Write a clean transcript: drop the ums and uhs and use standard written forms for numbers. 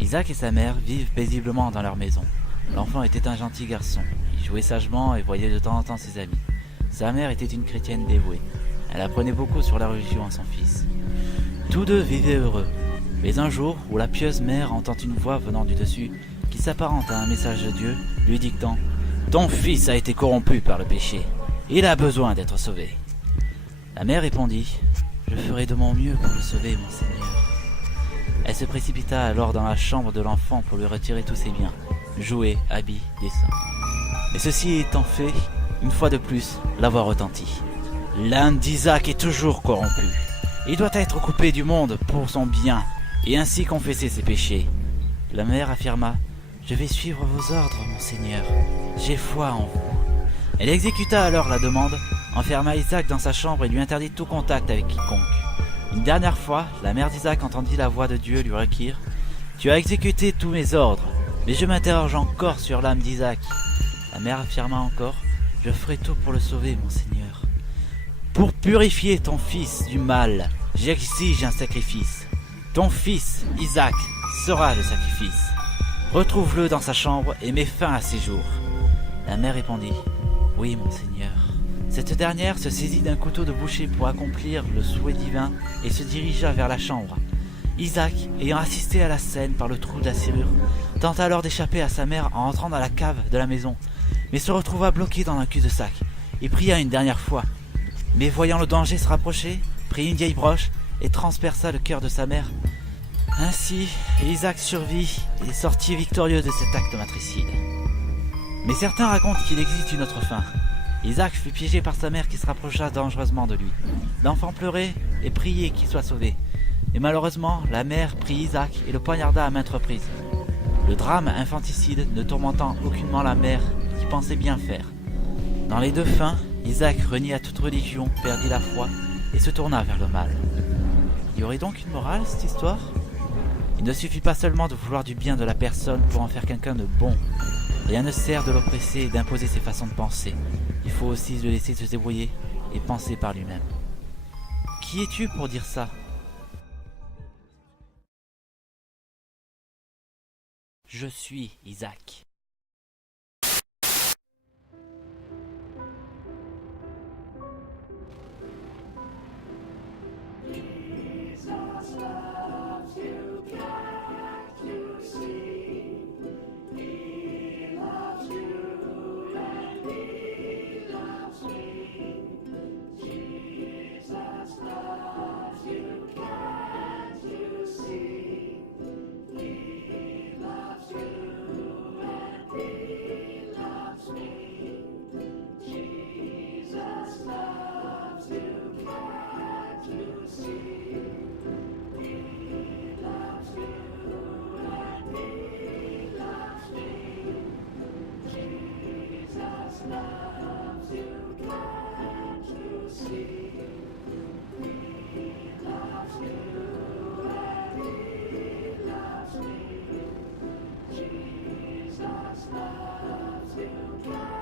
Isaac et sa mère vivent paisiblement dans leur maison. L'enfant était un gentil garçon. Il jouait sagement et voyait de temps en temps ses amis. Sa mère était une chrétienne dévouée. Elle apprenait beaucoup sur la religion à son fils. Tous deux vivaient heureux. Mais un jour, où la pieuse mère entend une voix venant du dessus, qui s'apparente à un message de Dieu, lui dictant « Ton fils a été corrompu par le péché. Il a besoin d'être sauvé. » La mère répondit « Je ferai de mon mieux pour le sauver, mon Seigneur. » Elle se précipita alors dans la chambre de l'enfant pour lui retirer tous ses biens, jouets, habits, dessins. Mais ceci étant fait, une fois de plus, la voix retentit. L'âme d'Isaac est toujours corrompue. Il doit être coupé du monde pour son bien, et ainsi confesser ses péchés. La mère affirma, « Je vais suivre vos ordres, mon Seigneur. J'ai foi en vous. » Elle exécuta alors la demande, enferma Isaac dans sa chambre et lui interdit tout contact avec quiconque. Une dernière fois, la mère d'Isaac entendit la voix de Dieu lui require, « Tu as exécuté tous mes ordres, mais je m'interroge encore sur l'âme d'Isaac. » La mère affirma encore, « Je ferai tout pour le sauver, mon Seigneur. Pour purifier ton fils du mal, j'exige un sacrifice. Ton fils, Isaac, sera le sacrifice. Retrouve-le dans sa chambre et mets fin à ses jours. » La mère répondit, « Oui, mon Seigneur. » Cette dernière se saisit d'un couteau de boucher pour accomplir le souhait divin et se dirigea vers la chambre. Isaac, ayant assisté à la scène par le trou de la serrure, tenta alors d'échapper à sa mère en entrant dans la cave de la maison, mais se retrouva bloqué dans un cul-de-sac. Il pria une dernière fois, mais voyant le danger se rapprocher, prit une vieille broche et transperça le cœur de sa mère. Ainsi, Isaac survit et sortit victorieux de cet acte matricide. Mais certains racontent qu'il existe une autre fin. Isaac fut piégé par sa mère qui se rapprocha dangereusement de lui. L'enfant pleurait et priait qu'il soit sauvé. Et malheureusement, la mère prit Isaac et le poignarda à maintes reprises. Le drame infanticide ne tourmentant aucunement la mère qui pensait bien faire. Dans les deux fins, Isaac renia toute religion, perdit la foi et se tourna vers le mal. Il y aurait donc une morale, cette histoire ? Il ne suffit pas seulement de vouloir du bien de la personne pour en faire quelqu'un de bon. Rien ne sert de l'oppresser et d'imposer ses façons de penser. Il faut aussi le laisser se débrouiller et penser par lui-même. Qui es-tu pour dire ça ? Je suis Isaac. Jesus loves you.